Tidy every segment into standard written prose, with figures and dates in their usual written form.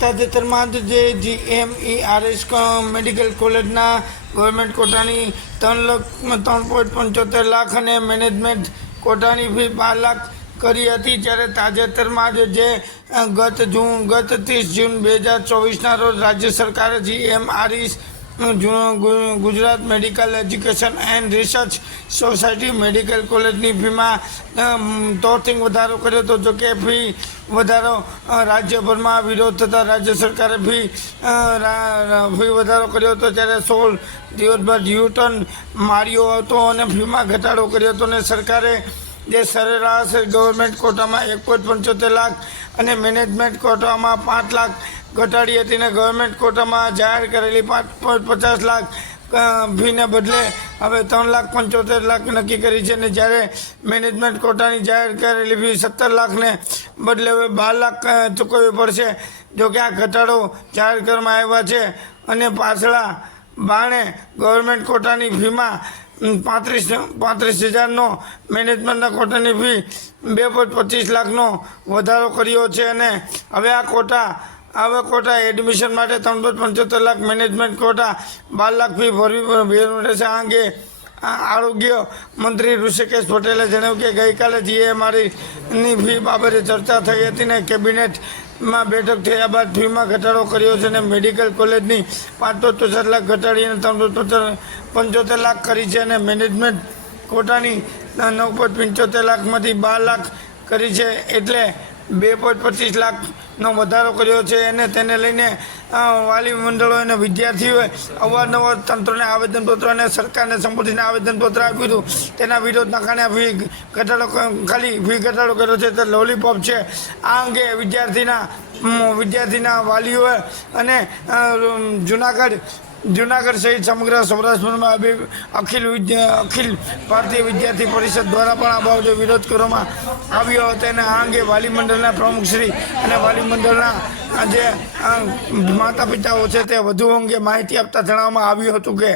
તાજેતરમાં જ જે GMERS મેડિકલ કોલેજના ગવર્મેન્ટ કોટાની 3.75 લાખ અને મેનેજમેન્ટ કોટાની ફી 12 લાખ કરી હતી। જ્યારે તાજેતરમાં જ જે ગત 30 જૂન 2024ના રોજ રાજ્ય સરકારે GMERS Gujarat medical education and research society medical કોલેજની ફીમાં તોતિંગ વધારો કર્યો હતો। જોકે ફી વધારો રાજ્યભરમાં વિરોધ થતાં રાજ્ય સરકારે ફી વધારો કર્યો હતો। ત્યારે 16 દિવસ બાદ યુટર્ન માર્યો હતો અને ફીમાં ઘટાડો કર્યો હતો અને સરકારે જે સરેરાશ ગવર્મેન્ટ કોટામાં 1.75 લાખ અને મેનેજમેન્ટ કોટામાં 5 લાખ ઘટાડી હતી અને ગવર્મેન્ટ કોટામાં જાહેર કરેલી 5.50 લાખ ફીને બદલે હવે 3.75 લાખ નક્કી કરી છે અને જ્યારે મેનેજમેન્ટ કોટાની જાહેર કરેલી ફી 17 લાખને બદલે હવે 12 લાખ ચૂકવવી પડશે। જોકે આ ઘટાડો જાહેર કરવામાં આવ્યા છે અને પાછલા બાણે ગવર્મેન્ટ કોટાની ફીમાં 35,000નો મેનેજમેન્ટના કોટાની ફી 2.25 લાખનો વધારો કર્યો છે અને હવે કોટા એડમિશન માટે 3.75 lakh management quota 12 lakh fee ભરવી રહેશે। આ અંગે આરોગ્ય મંત્રી ઋષિકેશ પટેલે જણાવ્યું કે ગઈકાલે GMERSની ફી બાબતે ચર્ચા થઈ હતી અને કેબિનેટમાં બેઠક થયા બાદ ફીમાં ઘટાડો કર્યો છે અને મેડિકલ કોલેજની 5.65 લાખ ઘટાડી અને 3.75 લાખ કરી છે અને મેનેજમેન્ટ કોટાની 9.75 લાખમાંથી 12 લાખ કરી છે, એટલે 2.25 લાખનો વધારો કર્યો છે અને તેને લઈને વાલી મંડળો અને વિદ્યાર્થીઓએ અવારનવાર તંત્રને આવેદનપત્ર અને સરકારને સંબોધીને આવેદનપત્ર આપ્યું હતું। તેના વિરોધના કારણે ફી ઘટાડો કર્યો છે તે લોલીપોપ છે। આ અંગે વિદ્યાર્થીના વાલીઓએ અને જુનાગઢ સહિત સમગ્ર સૌરાષ્ટ્રમાં અખિલ ભારતીય વિદ્યાર્થી પરિષદ દ્વારા પણ આ બાબતે વિરોધ કરવામાં આવ્યો હતો અને આ અંગે વાલી મંડળના પ્રમુખશ્રી અને વાલી મંડળના જે માતા પિતાઓ છે તે વધુ અંગે માહિતી આપતા જણાવવામાં આવ્યું હતું કે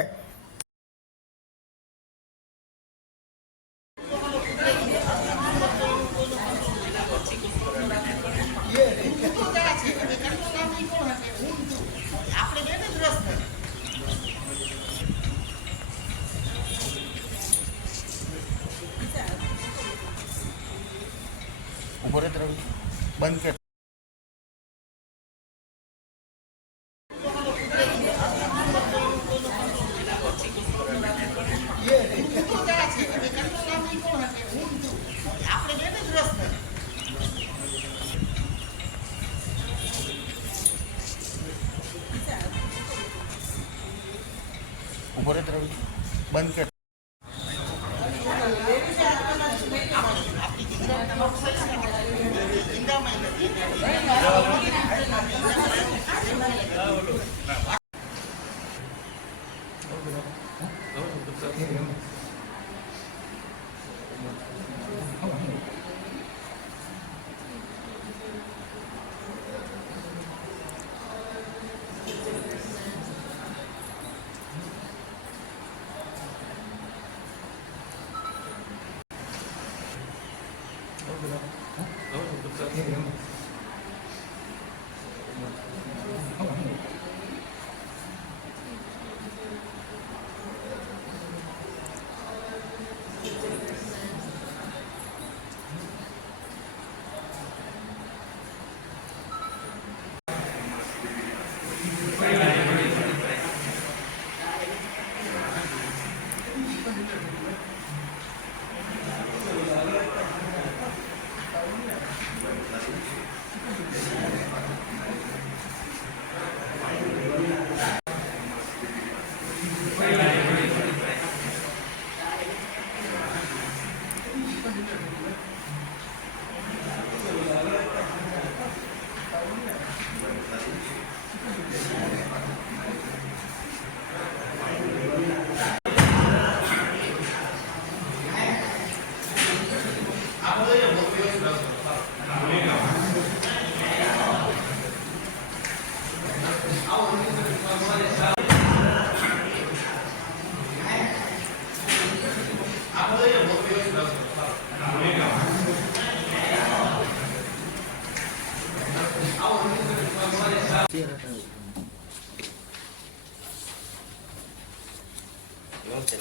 બંધ કર બંધ કર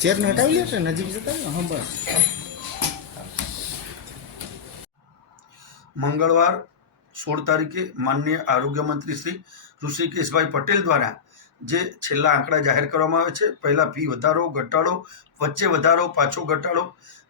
ચેરને હટાવી લે છે નજીક જતા હા બસ. મંગળવાર 16 તારીખે માનનીય આરોગ્ય મંત્રી શ્રી ઋષિકેશભાઈ પટેલ દ્વારા જે છેલ્લા આંકડા જાહેર કરવામાં આવે છે, પહેલાં ફી વધારો ઘટાડો, વચ્ચે વધારો પાછો ઘટાડો,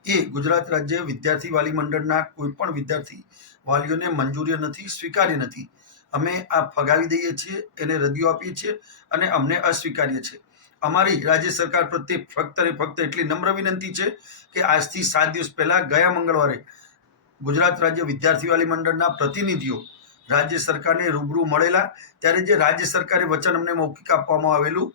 એ ગુજરાત રાજ્ય વિદ્યાર્થી વાલી મંડળના કોઈપણ વિદ્યાર્થી વાલીઓને મંજૂરી નથી, સ્વીકાર્ય નથી. અમે આ ફગાવી દઈએ છીએ, એને રદિયો આપીએ છીએ અને અમને અસ્વીકાર્ય છે. અમારી રાજ્ય સરકાર પ્રત્યે ફક્ત અને ફક્ત એટલી નમ્ર વિનંતી છે કે આજથી 7 દિવસ પહેલાં ગયા મંગળવારે ગુજરાત રાજ્ય વિદ્યાર્થી વાલી મંડળના પ્રતિનિધિઓ રાજ્ય સરકારને રૂબરૂ મળેલા, ત્યારે જે રાજ્ય સરકારે વચન અમને મૌખિક આપવામાં આવેલું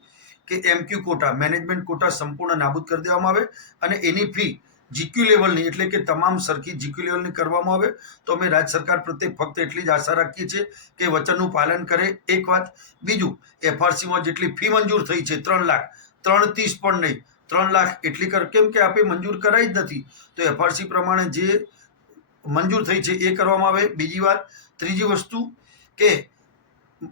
કે એમક્યુ કોટા, મેનેજમેન્ટ કોટા સંપૂર્ણ નાબૂદ કરી દેવામાં આવે અને એની ફી જીક્યુ લેવલની એટલે કે તમામ સરખી જીક્યુ લેવલની કરવામાં આવે. તો અમે રાજ્ય સરકાર પ્રત્યે ફક્ત એટલી જ આશા રાખીએ છીએ કે વચનનું પાલન કરે. એક વાત. બીજું, એફઆરસીમાં જેટલી ફી મંજૂર થઈ છે 3 લાખ, 330 પણ નહીં, 3 લાખ એટલી કેમ કે આપે મંજૂર કરાઈ જ નથી, તો એફઆરસી પ્રમાણે જે મંજૂર થઈ છે એ કરવામાં આવે. બીજી વાત. ત્રીજી વસ્તુ કે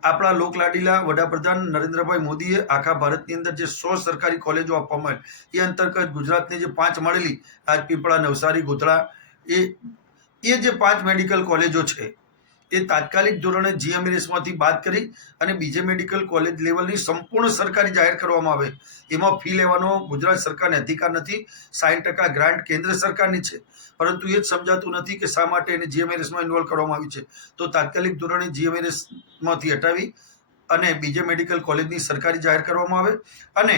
આપણા લોકલાડીલા વડાપ્રધાન નરેન્દ્રભાઈ મોદીએ આખા ભારતની અંદર જે 100 સરકારી કોલેજો આપવામાં આવી, એ અંતર્ગત ગુજરાતને જે 5 મળેલી, રાજપીપળા, નવસારી, ગોધરા, એ જે 5 મેડિકલ કોલેજો છે એ તાત્કાલિક ધોરણે જીએમઆરએસમાંથી બાદ કરી અને બીજે મેડિકલ કોલેજ લેવલની સંપૂર્ણ સરકારી જાહેર કરવામાં આવે. એમાં ફી લેવાનો ગુજરાત સરકારને અધિકાર નથી. 60% ગ્રાન્ટ કેન્દ્ર સરકારની છે, પરંતુ એ જ સમજાતું નથી કે શા માટે એને જીએમઆરએસમાં ઇન્વોલ્વ કરવામાં આવી છે. તો તાત્કાલિક ધોરણે જીએમઆરએસમાંથી હટાવી અને બીજે મેડિકલ કોલેજની સરકારી જાહેર કરવામાં આવે. અને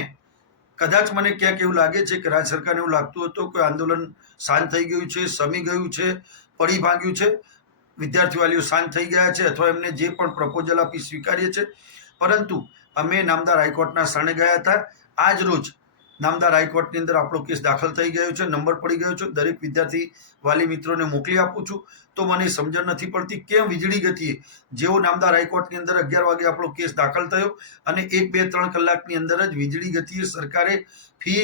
કદાચ મને ક્યાંક એવું લાગે છે કે રાજ્ય સરકારને એવું લાગતું હતું કે આંદોલન શાંત થઈ ગયું છે, શમી ગયું છે, પડી ભાંગ્યું છે, વિદ્યાર્થી વાલીઓ શાંત થઈ ગયા છે અથવા એમને જે પણ પ્રપોઝલ આપી સ્વીકારીએ છે, પરંતુ અમે નામદાર હાઈકોર્ટના શરણે ગયા હતા. આજ રોજ નામદાર હાઈકોર્ટની અંદર આપણો કેસ દાખલ થઈ ગયો છે, નંબર પડી ગયો છે. દરેક વિદ્યાર્થી વાલી મિત્રોને મોકલી આપું છું. તો મને સમજણ નથી પડતી કેમ વીજળી ગતિએ જેવો નામદાર હાઈકોર્ટની અંદર 11 વાગે આપણો કેસ દાખલ થયો અને 1, 2, 3 કલાકની અંદર જ વીજળી ગતિએ સરકારે ફી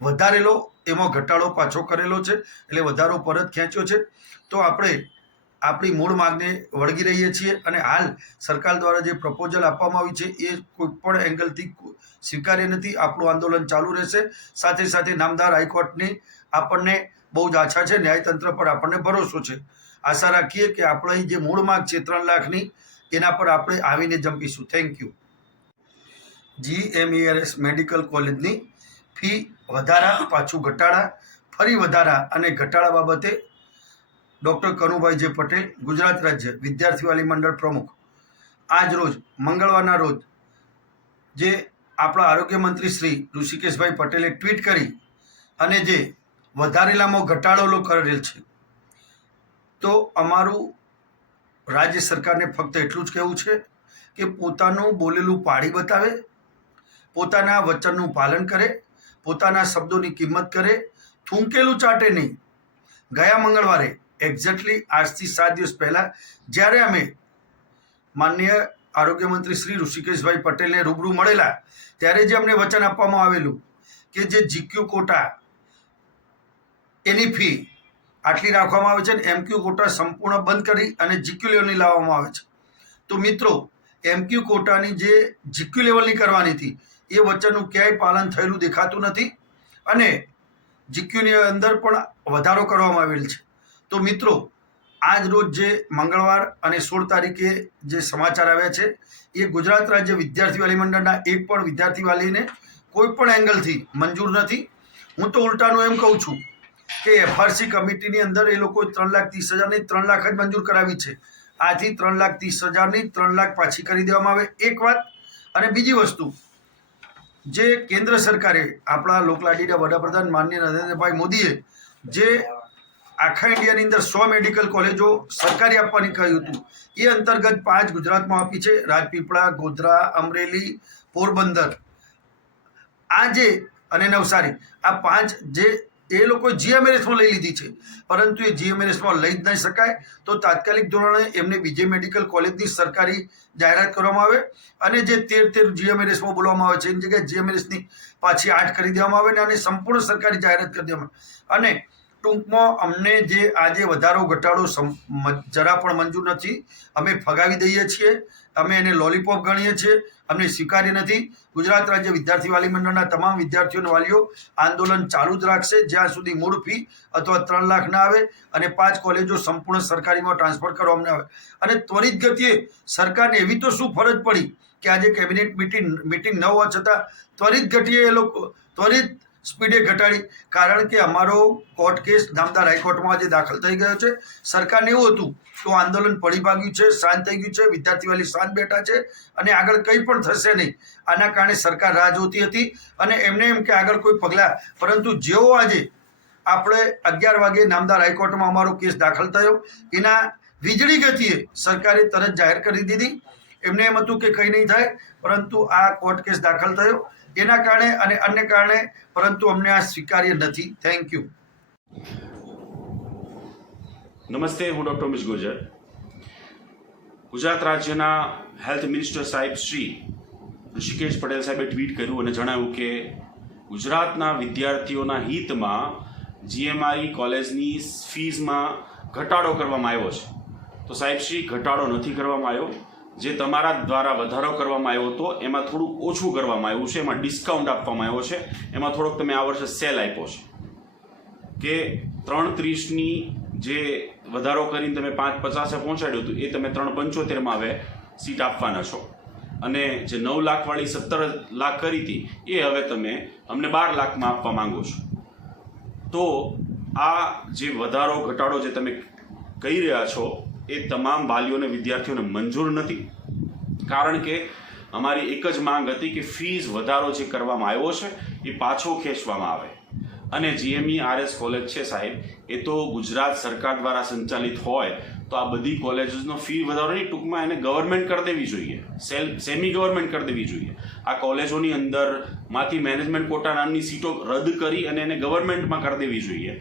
વધારેલો, એમાં ઘટાડો પાછો કરેલો છે, એટલે વધારો પરત ખેંચ્યો છે. તો આપણે આપણી મૂળ માગને વળગી રહીએ છીએ અને હાલ સરકાર દ્વારા જે પ્રપોઝલ આપવામાં આવી છે એ કોઈ પણ એંગલથી સ્વીકાર્ય નથી. આપણું આંદોલન ચાલુ રહેશે. સાથે સાથે નામદાર હાઈકોર્ટની આપણને બહુ જ આશા છે, ન્યાયતંત્ર પર આપણને ભરોસો છે. આશા રાખીએ કે આપણી જે મૂળ માગ છે 3 લાખની, એના પર આપણે આવીને જંપીશું. Thank you. જીએમઆરએસ મેડિકલ કોલેજની ફી વધારા પાછું ઘટાડા, ફરી વધારા અને ઘટાડા બાબતે ડૉક્ટર કનુભાઈ જે પટેલ, ગુજરાત રાજ્ય વિદ્યાર્થી વાલી મંડળ પ્રમુખ, આજ રોજ મંગળવારના રોજ જે આપણા આરોગ્ય મંત્રી શ્રી ઋષિકેશભાઈ પટેલે ટ્વીટ કરી અને જે વધારેલામાં ઘટાડો કરેલ છે, તો અમારું રાજ્ય સરકારને ફક્ત એટલું જ કહેવું છે કે પોતાનું બોલેલું પાળી બતાવે, પોતાના વચનનું પાલન કરે, પોતાના શબ્દોની કિંમત કરે, થૂંકેલું ચાટે નહીં. ગયા મંગળવારે એક્ઝેક્ટલી આજથી 7 દિવસ પહેલાં જ્યારે અમે માનનીય આરોગ્ય મંત્રી શ્રી ઋષિકેશભાઈ પટેલને રૂબરૂ મળેલા, ત્યારે જે અમને વચન આપવામાં આવેલું કે જે જીક્યુ કોટા એની ફી આટલી રાખવામાં આવે છે અને એમક્યુ કોટા સંપૂર્ણ બંધ કરી અને જીક્યુ લેવલની લાવવામાં આવે છે. તો મિત્રો, એમક્યુ કોટાની જે જીક્યુ લેવલની કરવાની હતી એ વચનનું ક્યાંય પાલન થયેલું દેખાતું નથી અને જીક્યુની અંદર પણ વધારો કરવામાં આવેલ છે. તો મિત્રો, આજ રોજ જે મંગળવાર અને 16 તારીખે જે સમાચાર આવ્યા છે એ ગુજરાત રાજ્ય વિદ્યાર્થી વાલી મંડળના એક પણ વિદ્યાર્થી વાલીને કોઈ પણ એંગલથી મંજૂર નથી. હું તો ઉલટાનું એમ કહું છું કે એફઆરસી કમિટીની અંદર એ લોકો 3,30,000 ની 3 લાખ જ મંજૂર કરાવી છે. આથી 3,30,000 ની 3 લાખ પાછી કરી દેવામાં આવે. એક વાત. અને બીજી વસ્તુ, જે કેન્દ્ર સરકારે આપણા લોકલાડીના વડાપ્રધાન માનનીય નરેન્દ્રભાઈ મોદીએ જે આખા ઇન્ડિયાની અંદર 100 મેડિકલ કોલેજો સરકારી આપવાની કહ્યું હતું, એ અંતર્ગત 5 ગુજરાતમાં આપી છે. રાજપીપળા, ગોધરા, અમરેલી, પોરબંદર આજે અને નવસારી, આ 5 જે એ લોકો જીએમઆરએસમાં લઈ લીધી છે, પરંતુ એ જીએમઆરએસમાં લઈ જ નહીં શકાય. તો તાત્કાલિક ધોરણે એમને બીજે મેડિકલ કોલેજની સરકારી જાહેરાત કરવામાં આવે અને જે 13 જીએમઆરએસમાં બોલવામાં આવે છે એની જગ્યાએ જીએમઆરએસની પાછી 8 કરી દેવામાં આવે અને સંપૂર્ણ સરકારી જાહેરાત કરી દેવામાં આવે. અને ટૂંકમાં અમને જે આજે વધારો ઘટાડો જરા પણ મંજૂર નથી. અમે ફગાવી દઈએ છીએ, અમે એને લોલીપોપ ગણીએ છીએ, અમને સ્વીકાર્ય નથી. ગુજરાત રાજ્ય વિદ્યાર્થી વાલી મંડળના તમામ વિદ્યાર્થીઓ અને વાલીઓ આંદોલન ચાલુ જ રાખશે જ્યાં સુધી મૂળ ફી અથવા 3 લાખ ના આવે અને 5 કોલેજો સંપૂર્ણ સરકારીમાં ટ્રાન્સફર કરવામાં આવે. અને ત્વરિત ગતિએ સરકારને એવી તો શું ફરજ પડી કે આજે કેબિનેટ મીટિંગ ન હોવા છતાં ત્વરિત ગતિએ એ લોકો ત્વરિત સ્પીડે ઘટાડી. કારણ કે અમારો કોર્ટ કેસ નામદાર હાઈકોર્ટમાં આજે દાખલ થઈ ગયો છે. સરકારને એવું હતું તો આંદોલન પડી ભાગ્યું છે, શાંત થઈ ગયું છે, વિદ્યાર્થી વાલી શાંત બેઠા છે અને આગળ કંઈ પણ થશે નહીં. આના કારણે સરકાર રાહ જોતી હતી અને એમને એમ કે આગળ કોઈ પગલાં, પરંતુ જેવો આજે આપણે 11 વાગે નામદાર હાઈકોર્ટમાં અમારો કેસ દાખલ થયો, એના વીજળી ગતિએ સરકારે તરત જાહેર કરી દીધી. એમને એમ હતું કે કંઈ નહીં થાય, પરંતુ આ કોર્ટ કેસ દાખલ થયો એના કારણે અને અન્ય કારણે, પરંતુ અમને આ સ્વીકાર્ય નથી. Thank you. નમસ્તે, હું ડૉક્ટર ઉમેશ ગુર્જર. ગુજરાત રાજ્યના હેલ્થ મિનિસ્ટર સાહેબ શ્રી ઋષિકેશ પટેલ સાહેબે ટ્વીટ કર્યું અને જણાવ્યું કે ગુજરાતના વિદ્યાર્થીઓના હિતમાં જીએમઆરઈ કોલેજની ફીઝમાં ઘટાડો કરવામાં આવ્યો છે. તો સાહેબ શ્રી, ઘટાડો નથી કરવામાં આવ્યો. જે તમારા દ્વારા વધારો કરવામાં આવ્યો હતો એમાં થોડુંક ઓછું કરવામાં આવ્યું છે, એમાં ડિસ્કાઉન્ટ આપવામાં આવ્યો છે, એમાં થોડોક તમે આ વર્ષે સેલ આપ્યો છે કે 3.30ની જે વધારો કરીને તમે 5.50 પહોંચાડ્યું હતું એ તમે 3.75માં હવે સીટ આપવાના છો. અને જે 9 લાખવાળી 17 લાખ કરી હતી એ હવે તમે અમને 12 લાખમાં આપવા માંગો છો. તો આ જે વધારો ઘટાડો જે તમે કહી રહ્યા છો એ તમામ વાલીઓને વિદ્યાર્થીઓને મંજૂર નથી. કારણ કે અમારી એક જ માંગ હતી કે ફીસ વધારો જે કરવામાં આવ્યો છે એ પાછો ખેંચવામાં આવે. અને GMERS કોલેજ છે સાહેબ, એ તો ગુજરાત સરકાર દ્વારા સંચાલિત હોય તો આ બધી કોલેજીસનો ફી વધારો નહીં, ટૂંકમાં એને ગવર્મેન્ટ કરી દેવી જોઈએ, સેમી ગવર્મેન્ટ કરી દેવી જોઈએ. આ કોલેજોની અંદરમાંથી મેનેજમેન્ટ કોટા નામની સીટો રદ કરી અને એને ગવર્મેન્ટમાં કરી દેવી જોઈએ.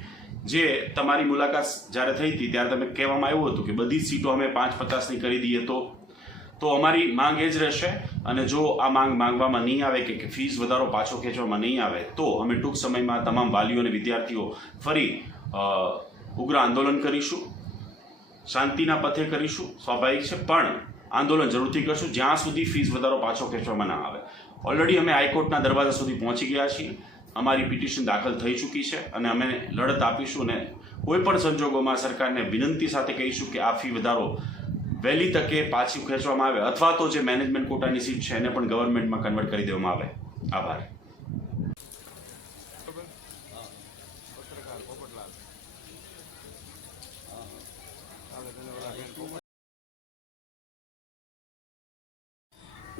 જે તમારી મુલાકાત જ્યારે થઈ હતી ત્યારે તમે કહેવામાં આવ્યું હતું કે બધી જ સીટો અમે 5.50ની કરી દઈએ તો અમારી માંગ એ જ રહેશે. અને જો આ માંગવામાં નહીં આવે કે ફીસ વધારો પાછો ખેંચવામાં નહીં આવે તો અમે ટૂંક સમયમાં તમામ વાલીઓ અને વિદ્યાર્થીઓ ફરી ઉગ્ર આંદોલન કરીશું, શાંતિના પથે કરીશું, સ્વાભાવિક છે, પણ આંદોલન જરૂરથી કરશું જ્યાં સુધી ફીસ વધારો પાછો ખેંચવામાં ના આવે. ઓલરેડી અમે હાઈકોર્ટના દરવાજા સુધી પહોંચી ગયા છીએ. અમારી પિટિશન દાખલ થઈ ચૂકી છે અને અમે લડત આપીશું અને કોઈ પણ સંજોગોમાં સરકારને વિનંતી સાથે કહીશું કે આ ફી વધારો વહેલી તકે પાછી ખેંચવામાં આવે અથવા તો જે મેનેજમેન્ટ કોટાની સીટ છે એને પણ ગવર્મેન્ટમાં કન્વર્ટ કરી દેવામાં આવે. આભાર.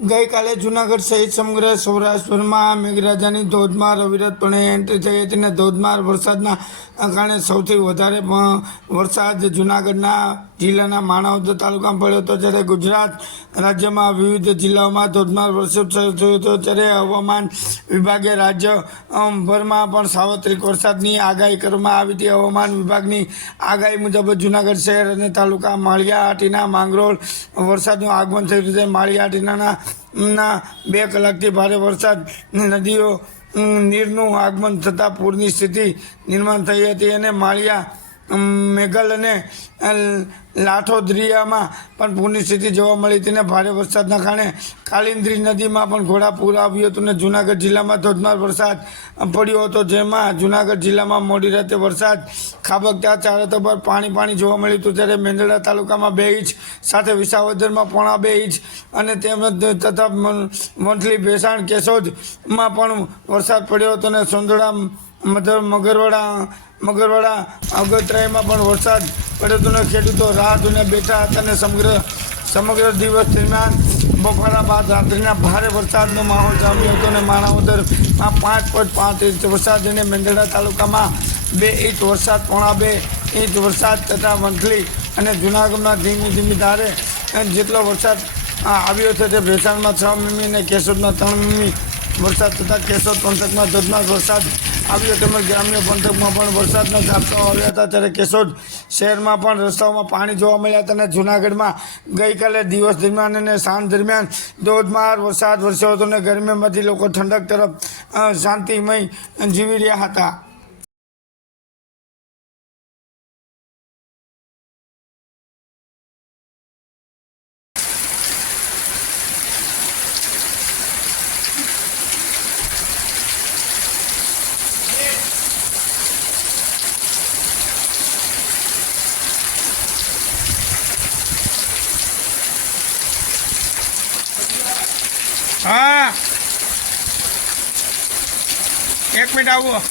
ગઈકાલે જૂનાગઢ સહિત સમગ્ર સૌરાષ્ટ્રભરમાં મેઘરાજાની ધોધમાર અવિરતપણે એન્ટ્રી થઈ હતી અને ધોધમાર વરસાદના કારણે સૌથી વધારે વરસાદ જૂનાગઢના જિલ્લાના માણાવદર તાલુકામાં પડ્યો હતો. જ્યારે ગુજરાત રાજ્યમાં વિવિધ જિલ્લાઓમાં ધોધમાર વરસાદ થયો હતો. ત્યારે હવામાન વિભાગે રાજ્યભરમાં પણ સાર્વત્રિક વરસાદની આગાહી કરવામાં આવી હતી. હવામાન વિભાગની આગાહી મુજબ જૂનાગઢ શહેર અને તાલુકા માળિયા હાટીના માંગરોળ વરસાદનું આગમન થયું હતું. માળિયા હાટીના 2 કલાકથી ભારે વરસાદ, નદીઓ નીરનું આગમન થતાં પૂરની સ્થિતિ નિર્માણ થઈ હતી અને માળિયા, મેઘલ અને લાઠોદરિયામાં પણ પૂરની સ્થિતિ જોવા મળી હતી. ભારે વરસાદના કારણે કાલિંદ્રી નદીમાં પણ ઘોડાપૂર આવ્યું હતું અને જૂનાગઢ જિલ્લામાં ધોધમાર વરસાદ પડ્યો હતો. જેમાં જૂનાગઢ જિલ્લામાં મોડી રાતે વરસાદ ખાબકતા ચારતો પર પાણી જોવા મળ્યું હતું. જ્યારે મેંદરડા તાલુકામાં 2 ઇંચ સાથે વિસાવદરમાં 0.5 ઇંચ અને તેમજ તથા વંથલી, ભેસાણ, કેશોદમાં પણ વરસાદ પડ્યો હતો અને સોંદડા, મગરવાડા, અગતરાયમાં પણ વરસાદ પડ્યો હતો અને ખેડૂતો રાહ જોઈને બેઠા હતા અને સમગ્ર દિવસ દરમિયાન બપોરા બાદ રાત્રિના ભારે વરસાદનો માહોલ જામ્યો હતો અને માણાવદરમાં 5.5 ઇંચ વરસાદ અને મેંદરડા તાલુકામાં 2 ઇંચ વરસાદ, 0.5 ઇંચ વરસાદ તથા વંથલી અને જૂનાગઢમાં ધીમી ધારે જેટલો વરસાદ આવ્યો છે. તે ભેસાણમાં 6 મીમી અને કેશોદમાં 3 મીમી વરસાદ તથા કેશોદ પંથકમાં ધોધમાર વરસાદ આવ્યો. તેમજ ગ્રામ્ય પંથકમાં પણ વરસાદના ઝાપટાઓ આવ્યા હતા. ત્યારે કેશોદ શહેરમાં પણ રસ્તાઓમાં પાણી જોવા મળ્યા હતા અને જૂનાગઢમાં ગઈકાલે દિવસ દરમિયાન અને સાંજ દરમિયાન ધોધમાર વરસાદ વરસ્યો હતો અને ગરમીમાંથી લોકો ઠંડક તરફ શાંતિમય જીવી રહ્યા હતા. હા 1 મિનિટ આવો.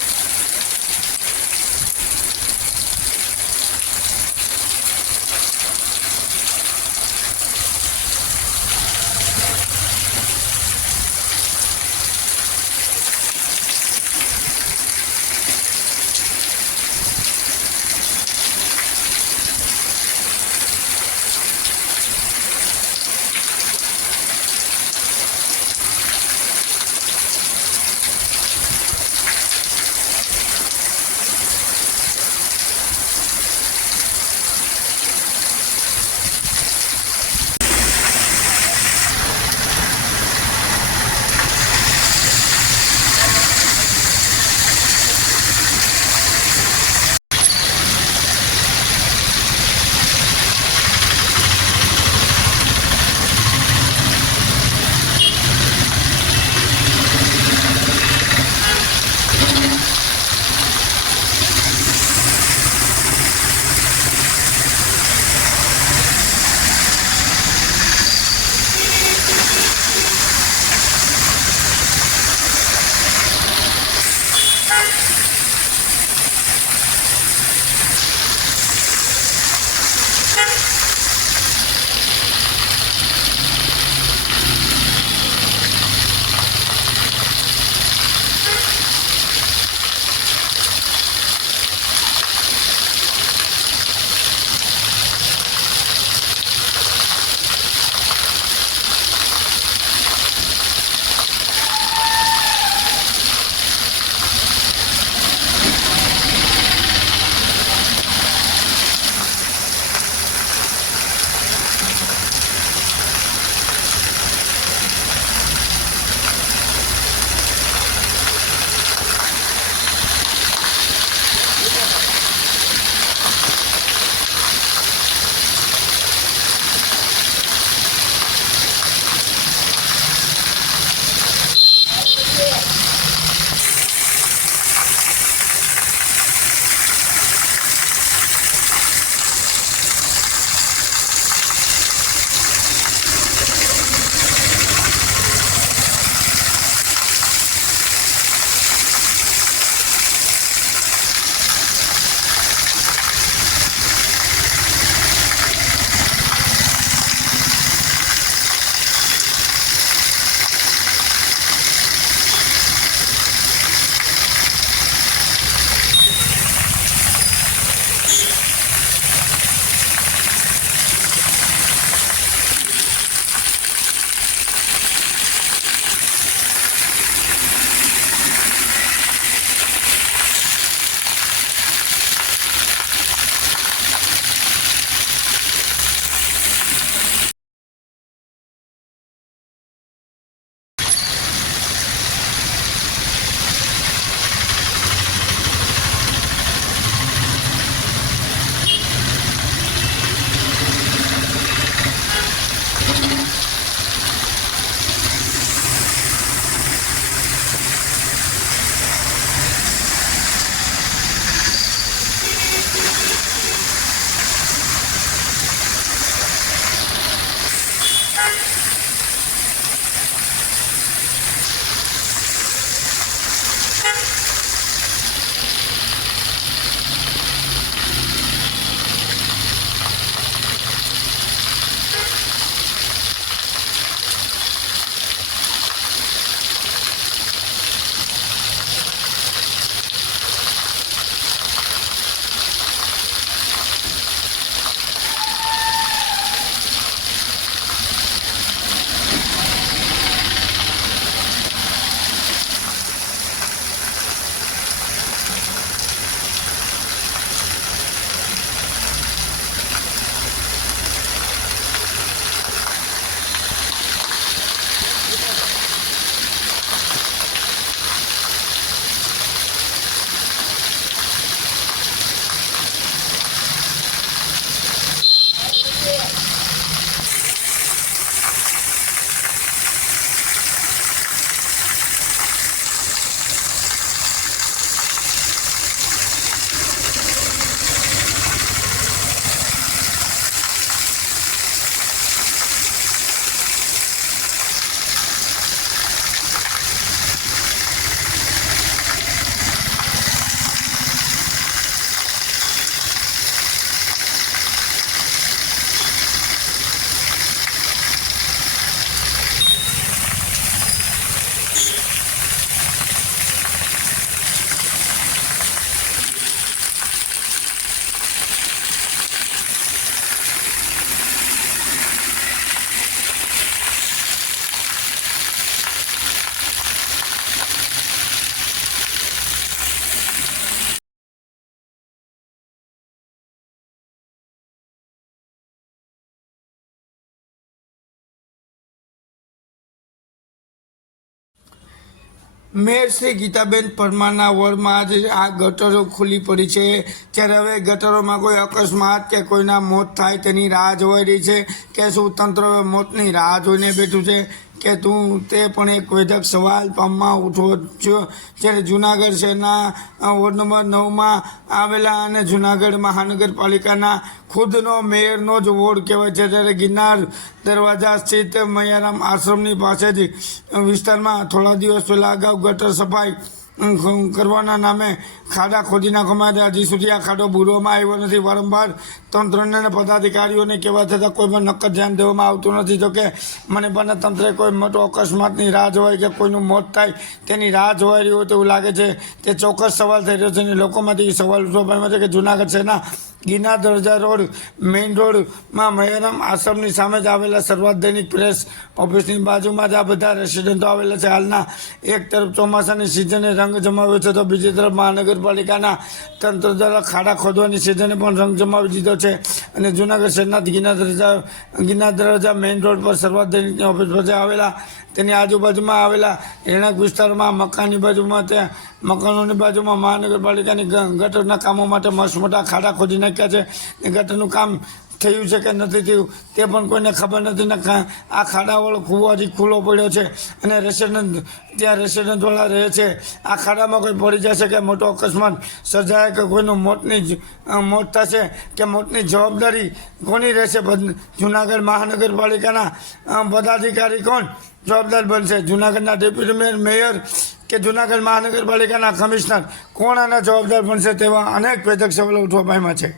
મેયર શ્રી ગીતાબેન પરમારના વોર્ડમાં આજે આ ગટરો ખુલ્લી પડી છે ત્યારે હવે ગટરોમાં કોઈ અકસ્માત કે કોઈના મોત થાય તેની રાહ જોવાઈ રહી છે કે શું તંત્ર મોતની રાહ જોઈને બેઠું છે કે તું તે પણ એક વેધક સવાલ પમમાં ઉઠવો છો જ્યારે જુનાગઢ શહેરના વોર્ડ નંબર 9માં આવેલા અને જુનાગઢ મહાનગરપાલિકાના ખુદનો મેયરનો જ વોર્ડ કહેવાય છે ત્યારે ગિરનાર દરવાજા સ્થિત મયારામ આશ્રમની પાસે જ વિસ્તારમાં થોડા દિવસ પહેલાં અગાઉ ગટર સફાઈ કરવાના નામે ખાડા ખોદી નાખવામાં આવ્યા. હજી સુધી આ ખાડો બૂરવામાં આવ્યો નથી. વારંવાર તંત્રને અને પદાધિકારીઓને કહેવા છતાં કોઈ પણ નક્કર ધ્યાન દેવામાં આવતું નથી. જોકે મને પણ તંત્રે કોઈ મોટો અકસ્માતની રાહ જોવાય કે કોઈનું મોત થાય તેની રાહ જોવાઈ રહી હોય તેવું લાગે છે. તે ચોક્કસ સવાલ થઈ રહ્યો છે અને લોકોમાંથી સવાલ ઉઠવા પામ્યો છે કે જૂનાગઢ શહેરના ગિરનાર દરવાજા રોડ મેઇન રોડમાં મયારામ આશ્રમની સામે જ આવેલા શરૂઆત દૈનિક પ્રેસ ઓફિસની બાજુમાં જ આ બધા રેસિડન્ટો આવેલા છે. હાલના એક તરફ ચોમાસાની સિઝને રંગ જમાવ્યો છે તો બીજી તરફ મહાનગરપાલિકાના તંત્ર દ્વારા ખાડા ખોદવાની સિઝને પણ રંગ જમાવી દીધો છે અને જૂનાગઢ શહેરના ગિરનાર દરવાજા મેઇન રોડ પર શરૂઆત દૈનિકની ઓફિસ પાસે આવેલા તેની આજુબાજુમાં આવેલા રહેણાંક વિસ્તારમાં મકાનની બાજુમાં ત્યાં મકાનોની બાજુમાં મહાનગરપાલિકાની ગટરના કામો માટે મસ્ત મોટા ખાડા ખોદી નાખ્યા છે. ગટરનું કામ થયું છે કે નથી થયું તે પણ કોઈને ખબર નથી ને આ ખાડાવાળો કૂવો હજી ખુલ્લો પડ્યો છે અને રેસિડન્ટવાળા રહે છે. આ ખાડામાં કોઈ પડી જશે કે મોટો અકસ્માત સર્જાય કે કોઈનું મોત થશે કે મોતની જવાબદારી કોની રહેશે? જૂનાગઢ મહાનગરપાલિકાના પદાધિકારી કોણ જવાબદાર બનશે? જૂનાગઢના ડેપ્યુટી મેયર કે જૂનાગઢ મહાનગરપાલિકાના કમિશનર કોણ આના જવાબદાર બનશે તેવા અનેક વેધક સવાલો ઉઠવા પામ્યા છે.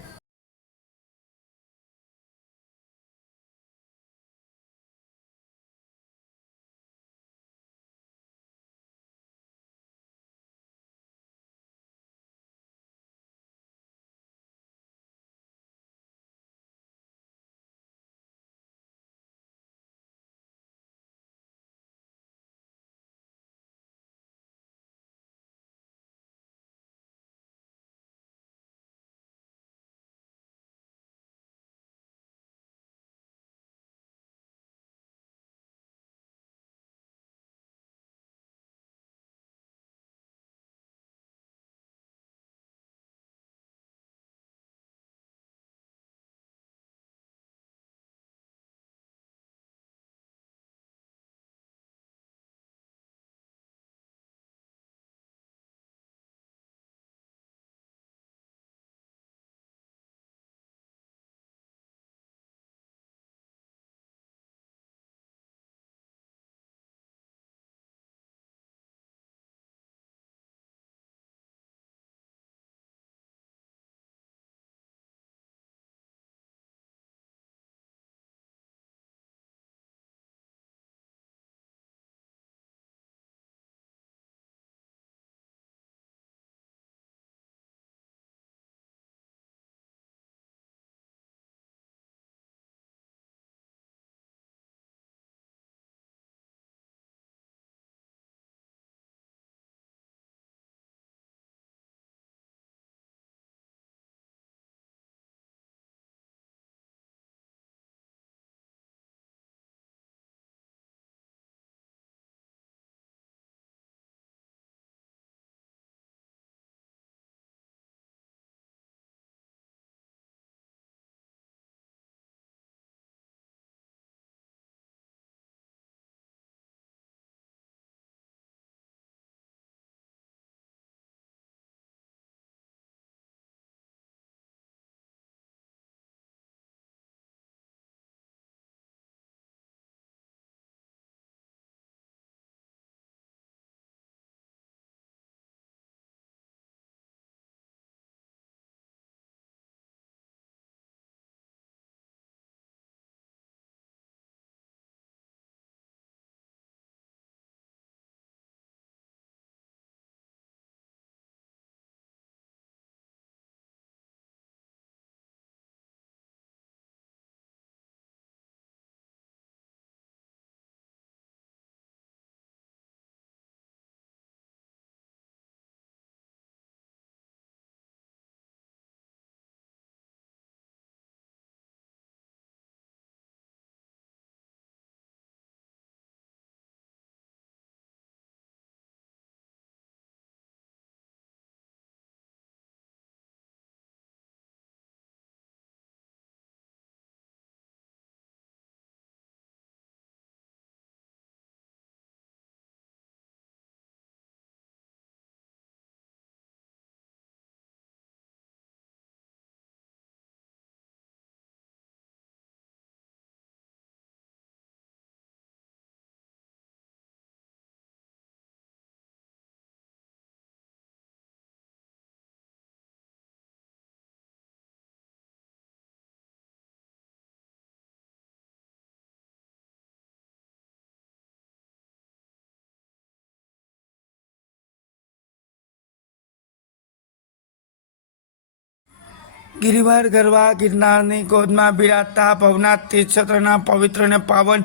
ગિરિવાર ગરવા ગિરનારની ગોદમાં બિરાજતા ભવનાથ તીર્થક્ષેત્રના પવિત્ર અને પાવન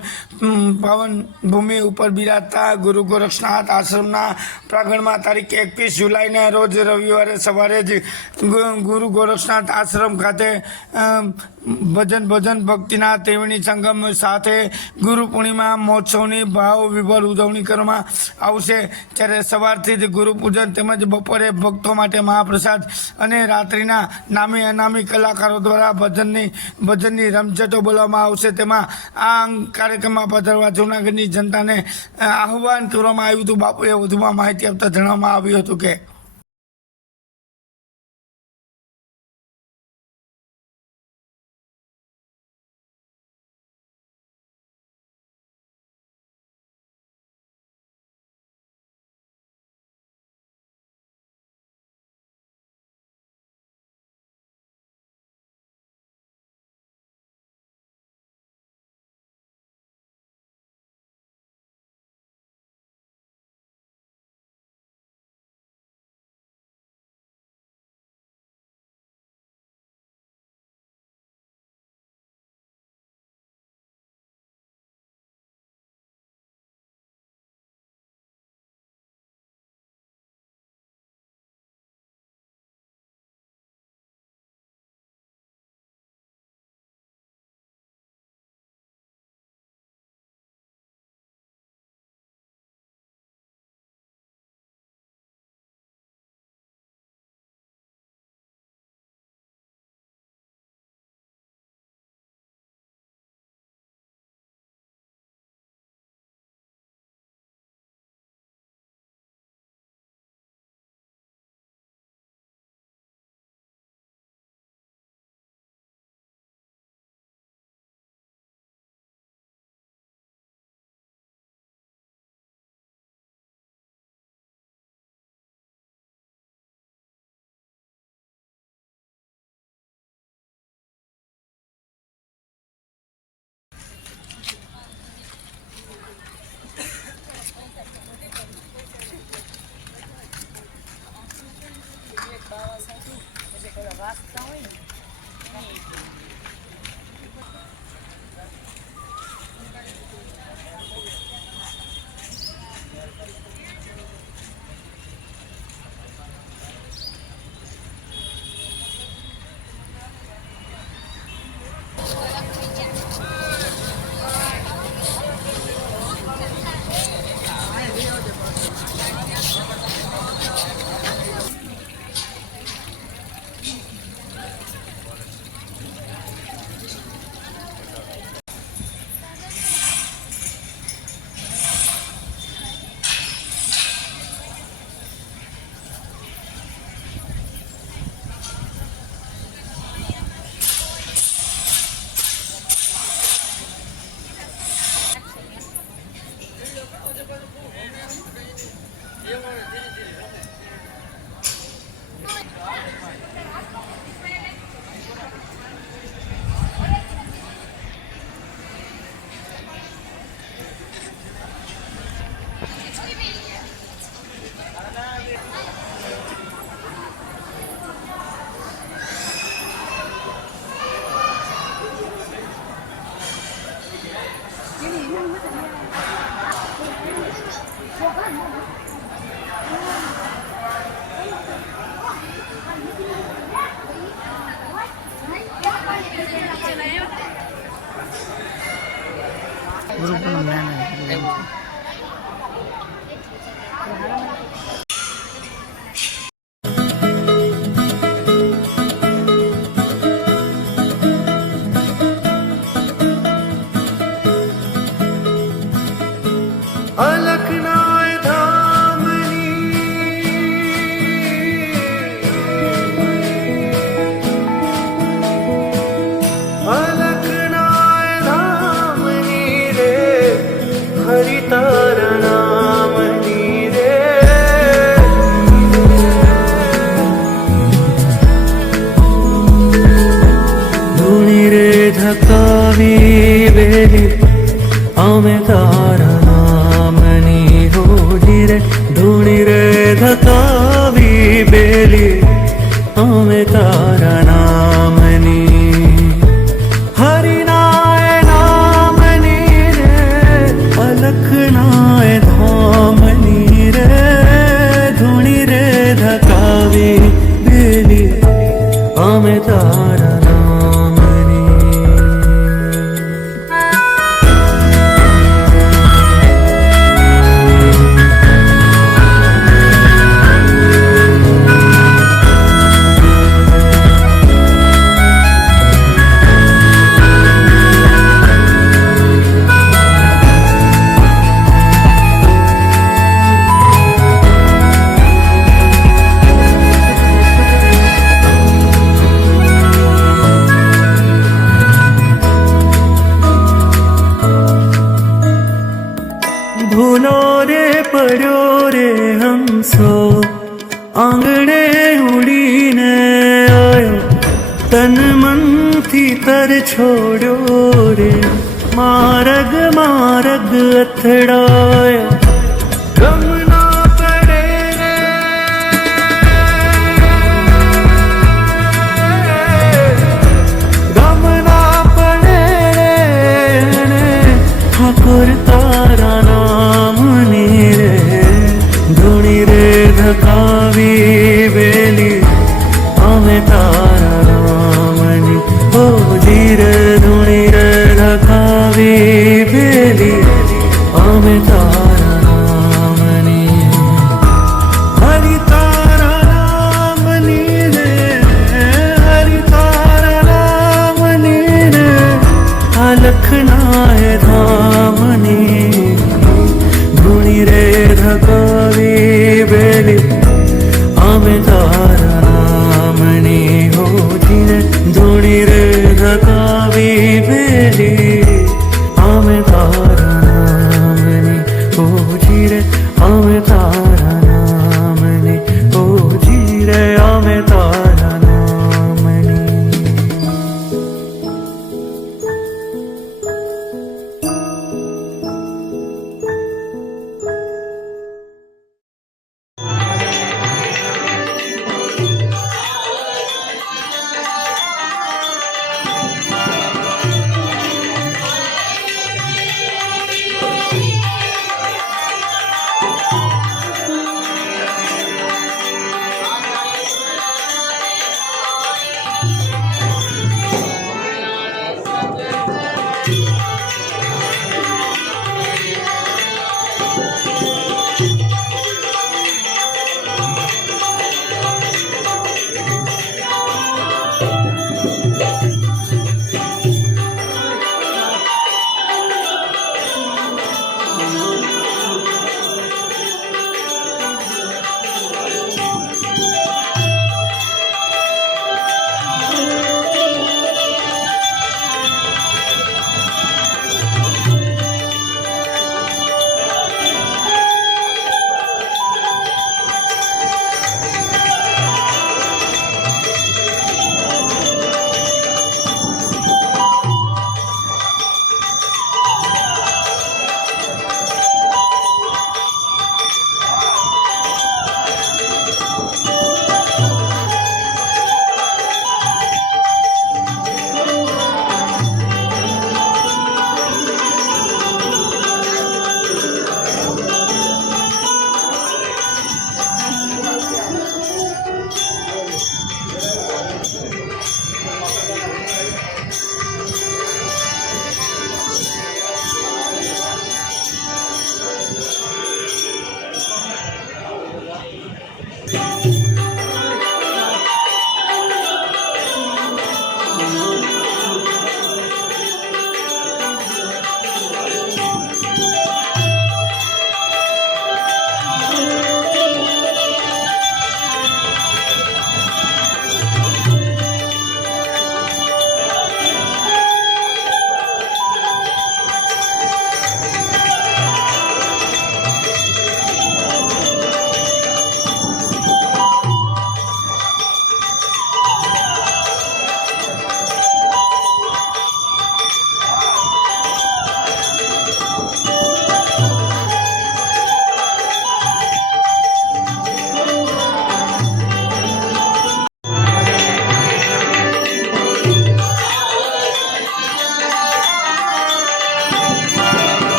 ભૂમિ ઉપર બિરાજતા ગુરુ ગોરક્ષનાથ આશ્રમના પ્રાંગણમાં તારીખ 21 જુલાઈના રોજ રવિવારે સવારે જ ગુરુ ગોરક્ષનાથ આશ્રમ ખાતે ભજન ભક્તિના ત્રિવેણી સંગમ સાથે ગુરુ પૂર્ણિમા મહોત્સવની ભાવ વિભોર ઉજવણી કરવામાં આવશે। ત્યારે સવારથી જ ગુરુ પૂજન તેમજ બપોરે ભક્તો માટે મહાપ્રસાદ અને રાત્રિના નામી અનામી કલાકારો દ્વારા ભજનની રમઝટો બોલવામાં આવશે। તેમાં આ કાર્યક્રમમાં પધારવા જૂનાગઢની જનતાને આહ્વાન કરવામાં આવ્યું હતું। બાપુએ વધુમાં માહિતી આપતા જણાવવામાં આવ્યું હતું કે ગુરુ પૂર્ણિમા अलखनाय धामनी अलखनाय धामनी रे हरि तारा नामनी रे धूनी रे धकावी बेली आमे तारा धूणी रे धकावी बेली आमे तारा नाम પડ્યો રે હંસો આંગણે ઉડીને આયો તન મનથી તર છોડ્યો રે મારગ મારગ અથડાયો ગમ ના પડે રે ગમ ના પડે રે ઠાકોર તારા નામની રે ધૂણી રે ધકાવી બેલી અમે તારા નામની ઓ જીર ધૂણી રે ધકાવી બેલી અમે તારા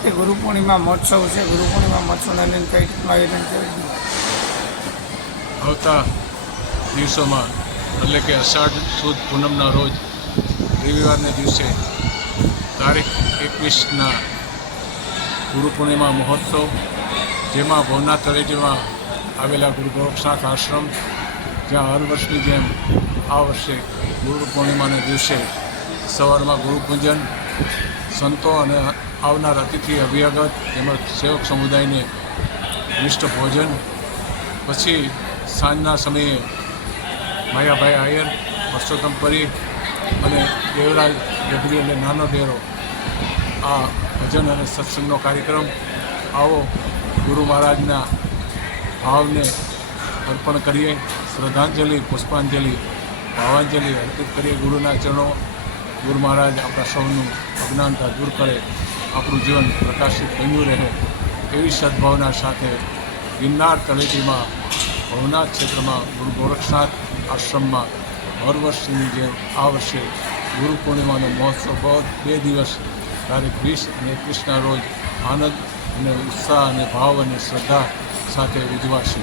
વખતે ગુરુ પૂર્ણિમા મહોત્સવ છે. ગુરુ પૂર્ણિમા મહોત્સવને લઈને કઈ રીતનું આયોજન કર્યું? આવતા દિવસોમાં એટલે કે અષાઢ સુદ પૂનમના રોજ રવિવારને દિવસે તારીખ 21ના ગુરુ પૂર્ણિમા મહોત્સવ, જેમાં ભવનાથ તળેટીમાં આવેલા ગુરુ ગોરક્ષનાથ આશ્રમ, જ્યાં હર વર્ષની જેમ આ વર્ષે ગુરુ પૂર્ણિમાના દિવસે સવારમાં ગુરુપૂજન, સંતો અને આવનાર અતિથિ અભ્યાગત તેમજ સેવક સમુદાયને મિષ્ટ ભોજન, પછી સાંજના સમયે માયાભાઈ આયર, પરસોત્તમ પરી અને દેવરાજ ગઢવી એટલે નાનો ડેરો આ ભજન અને સત્સંગનો કાર્યક્રમ. આવો ગુરુ મહારાજના ભાવને અર્પણ કરીએ, શ્રદ્ધાંજલિ, પુષ્પાંજલિ, ભાવાંજલિ અર્પિત કરીએ ગુરુના ચરણો. ગુરુ મહારાજ આપણા સૌનું અજ્ઞાનતા દૂર કરે, આપણું જીવન પ્રકાશિત બન્યું રહે એવી સદભાવના સાથે ગિરનાર તળેટીમાં ભવનાથ ક્ષેત્રમાં ગુરુ ગોરક્ષનાથ આશ્રમમાં હર વર્ષની જેમ આ વર્ષે ગુરુ પૂર્ણિમાનો મહોત્સવ 2 દિવસ તારીખ 20 અને 21ના રોજ આનંદ અને ઉત્સાહ અને ભાવ અને શ્રદ્ધા સાથે ઉજવાશે.